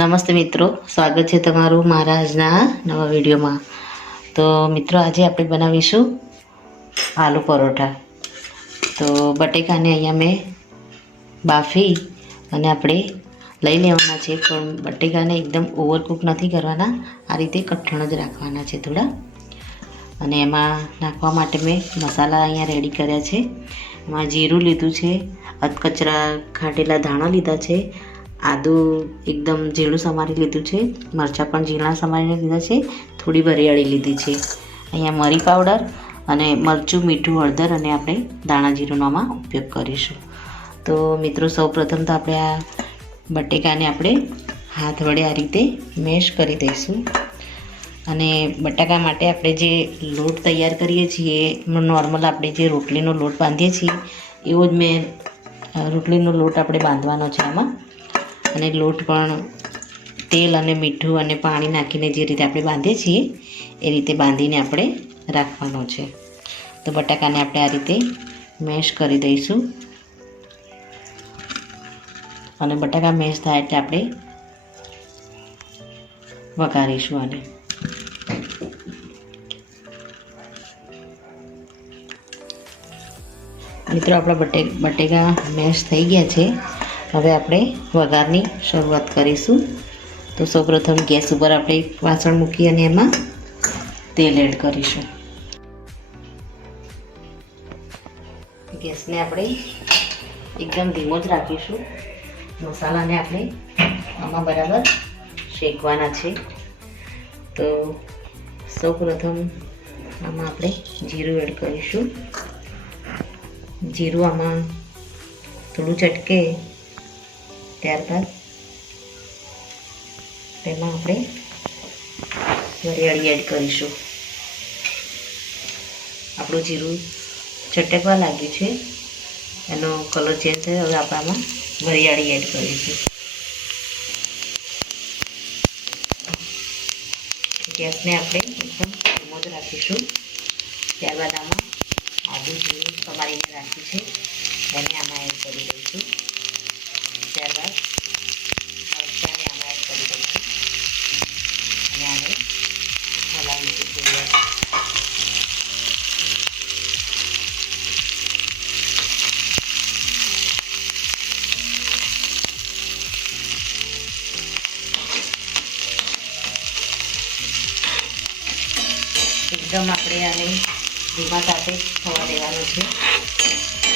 નમસ્તે મિત્રો, સ્વાગત છે તમારું મારા આજના નવા વિડીયોમાં. તો મિત્રો, આજે આપણે બનાવીશું આલુ પરોઠા. તો બટેકાને અહીંયા મેં બાફી અને આપણે લઈ લેવાના છે, પણ બટેકાને એકદમ ઓવરકુક નથી કરવાના, આ રીતે કઠણ જ રાખવાના છે થોડા. અને એમાં નાખવા માટે મેં મસાલા અહીંયા રેડી કર્યા છે. એમાં જીરું લીધું છે, અધકચરા ખાટેલા ધાણા લીધા છે, આદું એકદમ ઝીણું સમારી લીધું છે, મરચાં પણ ઝીણા સમારીને લીધા છે, થોડી વરિયાળી લીધી છે. અહીંયા મરી પાવડર અને મરચું, મીઠું, હળદર અને આપણે દાણા જીરુંનો આમાં ઉપયોગ કરીશું. તો મિત્રો, સૌપ્રથમ તો આપણે આ બટેકાને આપણે હાથ વડે આ રીતે મેશ કરી દઈશું. અને બટાકા માટે આપણે જે લોટ તૈયાર કરીએ છીએ, નોર્મલ આપણે જે રોટલીનો લોટ બાંધીએ છીએ એવો જ મેં રોટલીનો લોટ આપણે બાંધવાનો છે આમાં. અને લોટ પણ તેલ અને મીઠું અને પાણી નાખીને જે રીતે આપણે બાંધીએ છીએ એ રીતે બાંધીને આપણે રાખવાનો છે. તો બટાકાને આપણે આ રીતે મેશ કરી દઈશું. અને બટાકા મેશ થાય એટલે આપણે વઘારીશું આને. મિત્રો, આપણા બટેકા મેશ થઈ ગયા છે. હવે આપણે વઘારની શરૂઆત કરીશું. તો સૌપ્રથમ ગેસ ઉપર આપણે એક વાસણ મૂકી અને એમાં તેલ એડ કરીશું. ગેસને આપણે એકદમ ધીમો જ રાખીશું. મસાલાને આપણે આમાં બરાબર શેકવાના છે. તો સૌપ્રથમ આમાં આપણે જીરું એડ કરીશું. જીરું આમાં થોડું ચટકે ત્યારબાદ તેમાં આપણે વરિયાળી એડ કરીશું. આપણું જીરું ચટકવા લાગ્યું છે, એનો કલર ચેન્જ થયો. હવે આપણે આમાં વરિયાળી એડ કરીશું. ગેસને આપણે એકદમ ધીમો જ રાખીશું. ત્યારબાદ આમાં આદું જીરું સમારીને રાખ્યું છે એને આમાં એડ કરી દઈશું. ત્યારબાદ મરચાંને આમાં એડ કરી દઈશું અને આને હલાવીશું થોડી વાર. એકદમ આપણે આને ધીમા તાપે થવા દેવાનું છે.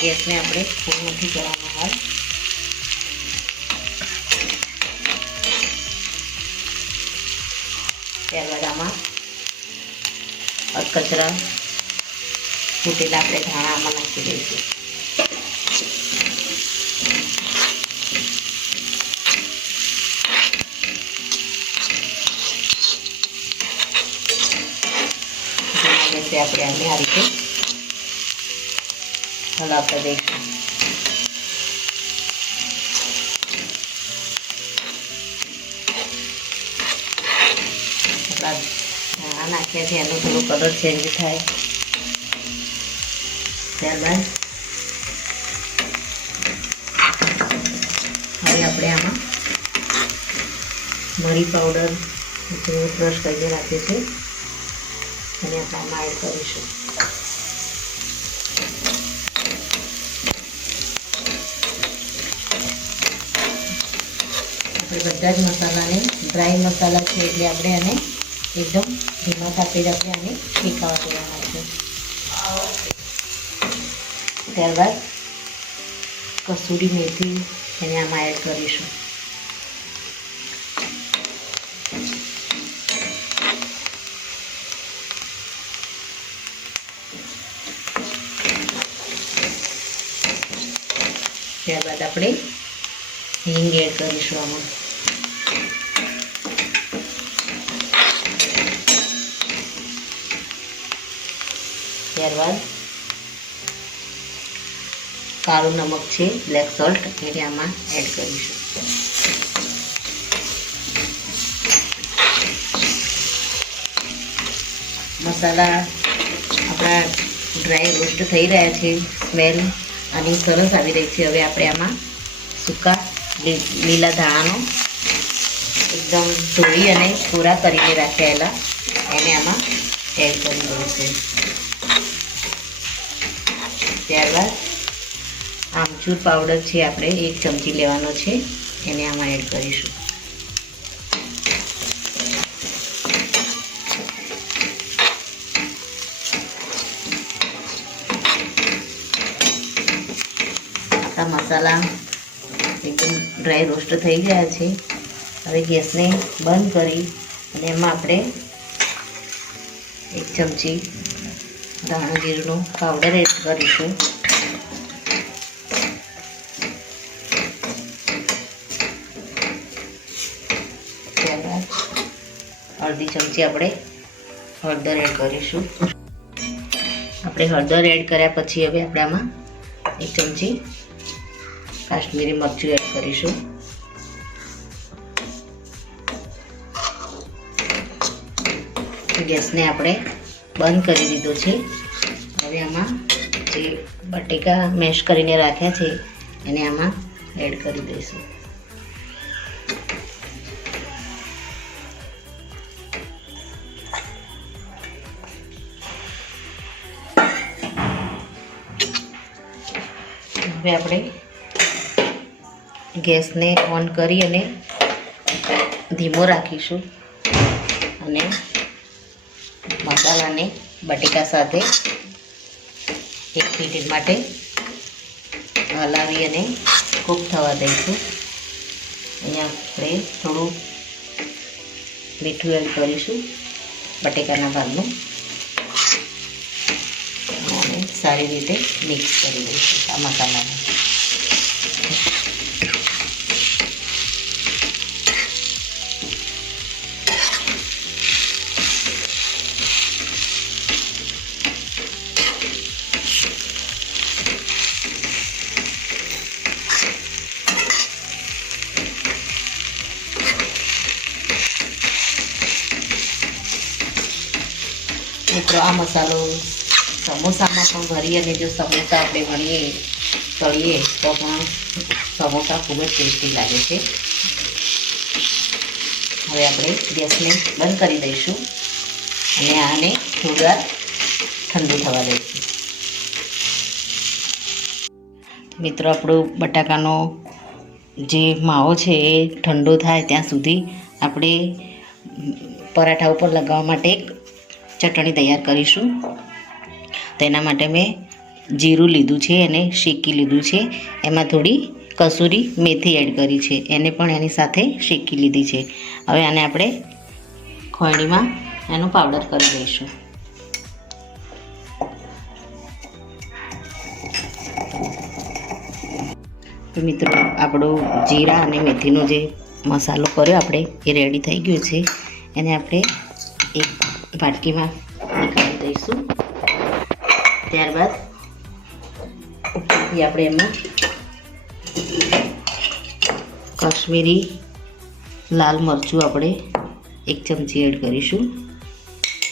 ગેસને આપણે ફૂલ નથી કરવાનો હાલ. ત્યારબાદ આમાં અધકચરા ફૂટેલા આપણે ધાણા આમાં નાખી દઈશું. આપણે આને આ રીતે હલાવતા દઈશું. આપણા ધાણા નાખ્યા છે એનો થોડો કલર ચેન્જ થાય. ત્યારબાદ હવે આપણે આમાં મરી પાવડર થોડું ક્રશ કરીને નાખ્યું છે અને આપણે આમાં એડ કરીશું. આપણે બધા જ મસાલાને ડ્રાય મસાલા છે એટલે આપણે આને એકદમ ધીમા તાપે જ આપણે આને શેકાવા દેવાના છે. ત્યારબાદ કસૂરી મેથી એને આમાં એડ કરીશું. ત્યારબાદ આપણે હિંગ એડ કરીશું આમાં. ત્યારબાદ કાળું નમક છે, બ્લેક સોલ્ટ, એને આમાં એડ કરીશું. મસાલા આપણા ડ્રાય રોસ્ટ થઈ રહ્યા છે. સ્મેલ આની સરસ આવી રહી છે. હવે આપણે આમાં સૂકા લીલા ધાણાનો એકદમ ધોઈ અને પૂરા કરીને રાખેલા એને આમાં એડ કરી દઈશું. ત્યારબાદ આમચૂર પાવડર છે આપણે 1 ચમચી લેવાનો છે, એને આમાં એડ કરીશું. આપણા મસાલા એકદમ ડ્રાય રોસ્ટ થઈ ગયા છે. હવે ગેસને બંધ કરી અને એમાં આપણે 1 ચમચી ધાણા જીરુંનો પાવડર એડ કરીશું. ત્યારબાદ અડધી ચમચી આપણે હળદર એડ કરીશું. આપણે હળદર એડ કર્યા પછી હવે આપણે આમાં 1 ચમચી કાશ્મીરી મરચું એડ કરીશું. ગેસને આપણે બંધ કરી દીધો છે. હવે આમાં જે બટેકા મેશ કરીને રાખ્યા છે એને આમાં એડ કરી દઈશું. હવે આપણે ગેસને ઓન કરી અને ધીમો રાખીશું અને મસાલાને બટેકા સાથે 1 મિનિટ માટે હલાવી અને કૂક થવા દઈશું. અહીંયા આપણે થોડું મીઠું એડ કરીશું બટેકાના ભાગનું અને સારી રીતે મિક્સ કરી દઈશું આ મસાલાને. મિત્રો આ મસાલો સમોસામાં પણ ભરી અને જો સમોસા આપણે વણીએ તળીએ તો પણ સમોસા ખૂબ જ ટેસ્ટી લાગે છે. હવે આપણે ગેસને બંધ કરી દઈશું અને આને થોડી વાર ઠંડુ થવા દઈશું. મિત્રો આપણો બટાકાનો જે માવો છે એ ઠંડો થાય ત્યાં સુધી આપણે પરાઠા ઉપર લગાવવા માટે એક ચટણી તૈયાર કરીશું. તેના માટે મેં જીરું લીધું છે અને શેકી લીધું છે. એમાં થોડી કસૂરી મેથી એડ કરી છે, એને પણ એની સાથે શેકી લીધી છે. હવે આને આપણે ખોયણીમાં એનો પાવડર કરી દઈશું. તો મિત્રો આપણો જીરા અને મેથીનો જે મસાલો કર્યો આપણે એ રેડી થઈ ગયો છે. એને આપણે એક વાટકીમાં નીકાળી દઈશું. ત્યારબાદ ઉપરથી આપણે એમાં કાશ્મીરી લાલ મરચું આપણે 1 ચમચી એડ કરીશું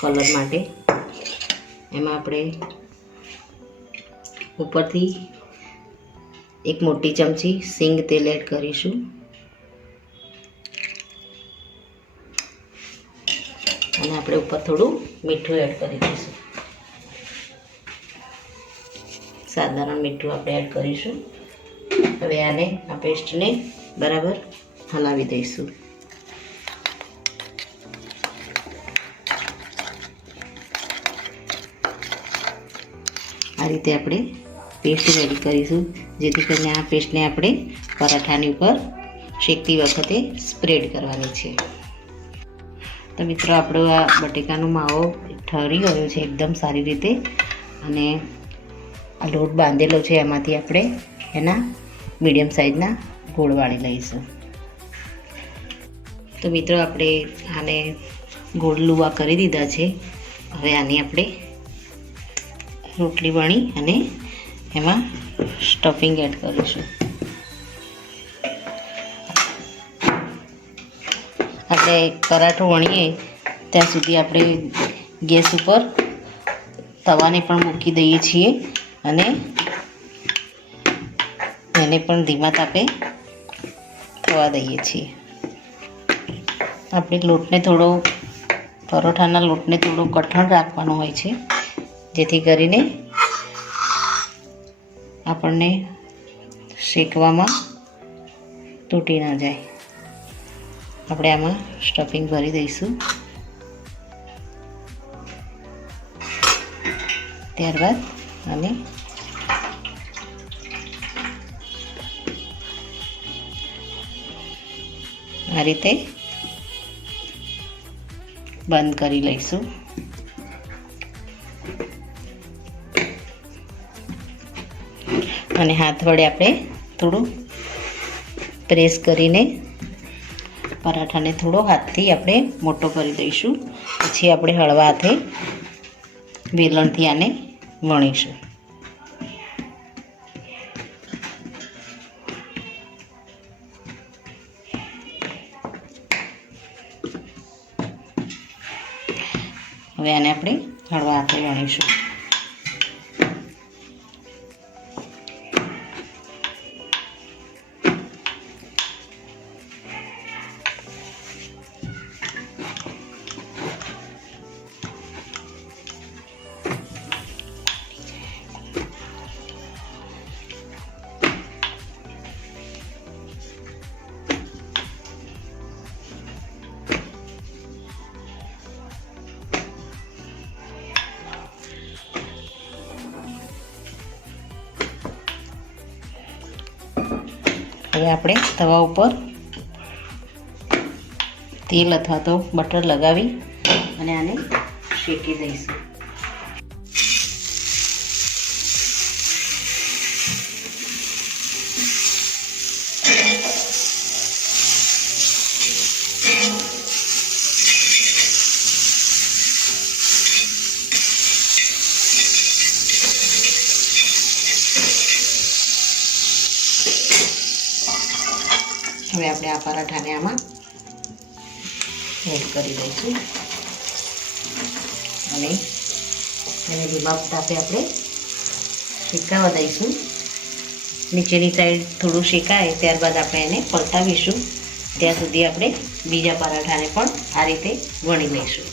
કલર માટે. એમાં આપણે ઉપરથી 1 મોટી ચમચી સિંગ તેલ એડ કરીશું અને આપણે ઉપર થોડું મીઠું એડ કરી દઈશું. સાધારણ મીઠું આપણે એડ કરીશું. હવે આને આ પેસ્ટને બરાબર હલાવી દઈશું. આ રીતે આપણે પેસ્ટ રેડી કરીશું, જેથી કરીને આ પેસ્ટને આપણે પરાઠાની ઉપર શેકતી વખતે સ્પ્રેડ કરવાની છે. તો મિત્રો આપણો આ બટેકાનો માવો ઠરી ગયો છે એકદમ સારી રીતે, અને આ લોટ બાંધેલો છે એમાંથી આપણે એના મીડિયમ સાઇઝના ગોળ વાળી લઈશું. તો મિત્રો આપણે આને ગોળ લુવા કરી દીધા છે. હવે આની આપણે રોટલી વણી અને એમાં સ્ટફિંગ એડ કરીશું. આપણે પરાઠો વણીએ ત્યાં સુધી આપણે ગેસ ઉપર તવાને પણ મૂકી દઈએ છીએ અને એને પણ ધીમા તાપે થવા દઈએ છીએ. આપણે લોટને થોડો પરોઠાના લોટને થોડો કઠણ રાખવાનો હોય છે, જેથી કરીને આપણને શેકવામાં તૂટી ના જાય. આપણે આમાં સ્ટફિંગ ભરી દઈશું. ત્યારબાદ આને આ રીતે બંધ કરી લઈશું. અને હાથ વડે આપણે થોડું પ્રેસ કરીને પરાઠાને થોડો હાથથી આપણે મોટો કરી દઈશું. પછી આપણે હળવા હાથે વેલણથી આને વણીશું. હવે આને આપણે હળવા હાથે વણીશું. હવે આપણે તવા ઉપર તેલ અથવા તો બટર લગાવી અને આને શેકી દઈશું. હવે આપણે આ પરાઠાને આમાં એડ કરી દઈશું અને એને ધીમા તાપે આપણે શેકાવા દઈશું. નીચેની સાઈડ થોડું શેકાય ત્યારબાદ આપણે એને પલટાવીશું. ત્યાં સુધી આપણે બીજા પરાઠાને પણ આ રીતે વણી લઈશું.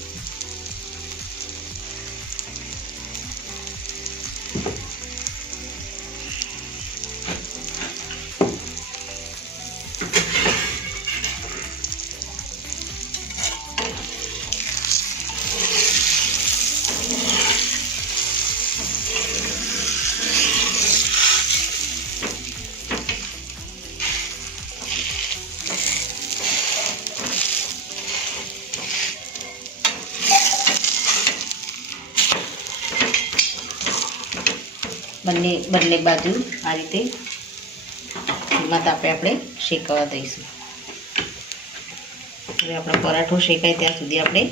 બંને બાજુ આ રીતે ધીમા તાપે આપણે શેકવા દઈશું. હવે આપણો પરાઠો શેકાય ત્યાં સુધી આપણે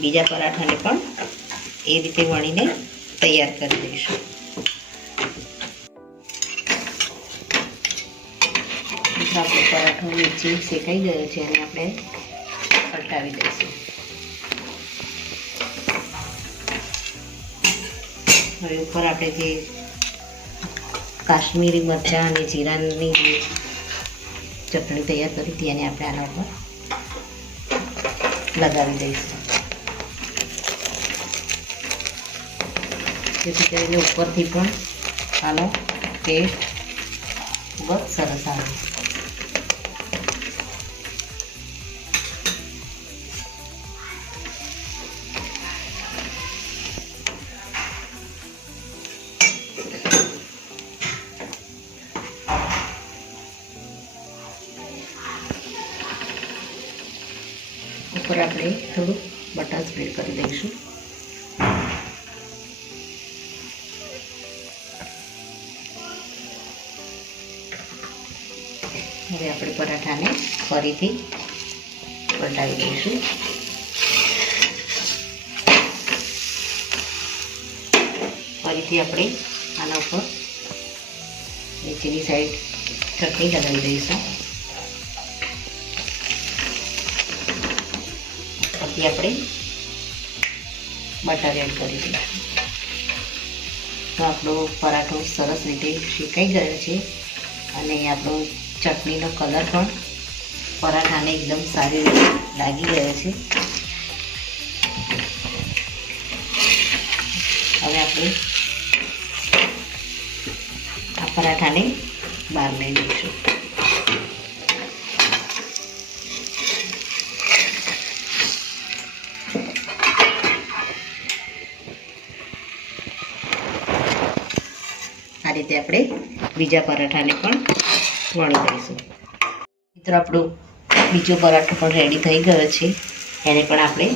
બીજા પરાઠાને પણ એ રીતે વણીને તૈયાર કરી દઈશું. આપણો પરાઠો નીચે શેકાઈ ગયો છે અને આપણે પલટાવી દઈશું. હવે ઉપર આપણે જે કાશ્મીરી મરચાં અને જીરાની જે ચટણી તૈયાર કરી હતી એને આપણે આના ઉપર લગાવી દઈશું, જેથી કરીને ઉપરથી પણ આનો ટેસ્ટ ખૂબ જ સરસ આવે. ઉપર આપણે થોડું બટર સ્પ્રેડ કરી દઈશું. હવે આપણે પરાઠાને ફરીથી પલટાવી દઈશું. ફરીથી આપણે આના ઉપર નીચેની સાઈડ ચટણી લગાવી દઈશું. પછી આપણે બટર એડ કરી દઈશું. તો આપણો પરાઠો સરસ રીતે શેકાઈ ગયો છે અને આપણો ચટણીનો કલર પણ પરાઠાને એકદમ સારી રીતે લાગી ગયા છે. હવે આપણે આ પરાઠાને બહાર લઈ લઈશું. આ રીતે આપણે બીજા પરાઠાને પણ વણી દઈશું. મિત્રો આપણું બીજો પરાઠો પણ રેડી થઈ ગયો છે. એને પણ આપણે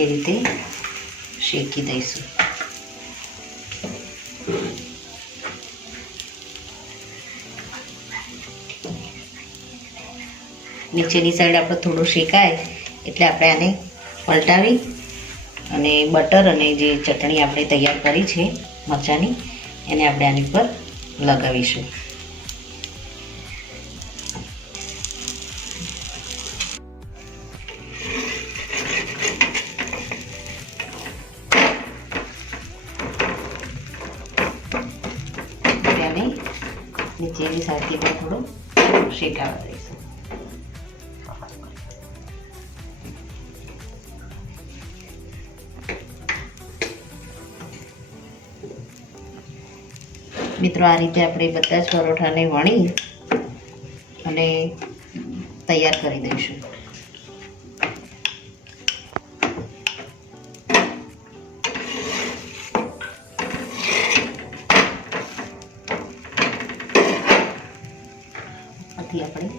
એ રીતે શેકી દઈશું. નીચેની સાઈડ આપણે થોડું શેકાય એટલે આપણે આને પલટાવી અને બટર અને જે ચટણી આપણે તૈયાર કરી છે મરચાંની એને આપણે આની પર લગાવીશું. આને નીચેની સાઈડથી પણ થોડું શેકાવા દઈશું. મિત્રો આ રીતે આપણે બધા જ પરોઠાને વણી અને તૈયાર કરી દઈશું. આથી આપણે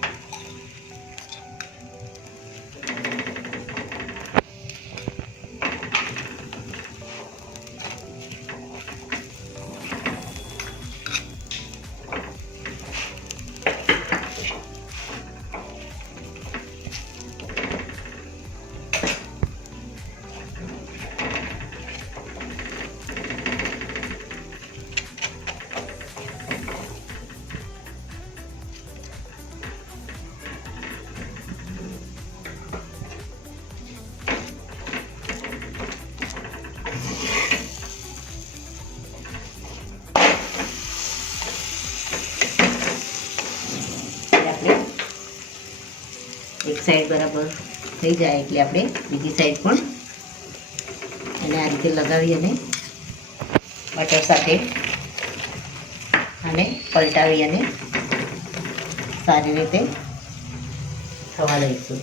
એક સાઈડ બરાબર થઈ જાય એટલે આપણે બીજી સાઈડ પણ એને આ રીતે લગાવી અને બટર સાથે આને પલટાવી અને સારી રીતે થવા દઈશું.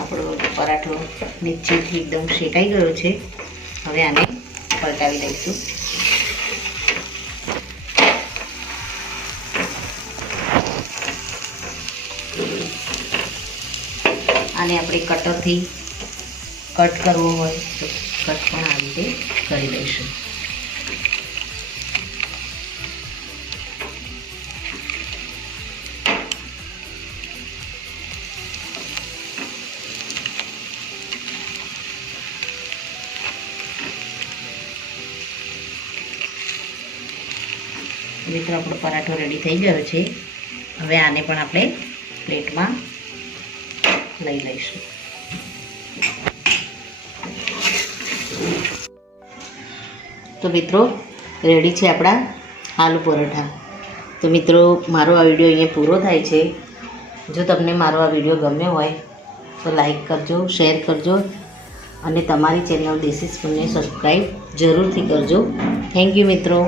આપણો પરાઠો નીચેથી એકદમ શેકાઈ ગયો છે. હવે આને પલટાવી દઈશું. આને આપણે કટરથી કટ કરવો હોય તો કટ પણ આ રીતે કરી દઈશું. મિત્રો આપણો પરાઠો રેડી થઈ ગયો છે. હવે આને પણ આપણે પ્લેટમાં લઈ લઈશું. તો મિત્રો રેડી છે આપણા આલુ પરોઠા. તો મિત્રો મારો આ વિડીયો અહીંયા પૂરો થાય છે. જો તમને મારો આ વિડીયો ગમ્યો હોય તો લાઈક કરજો, શેર કરજો અને તમારી ચેનલ દેશી સ્પૂનને સબસ્ક્રાઈબ જરૂરથી કરજો. થેન્ક યુ મિત્રો.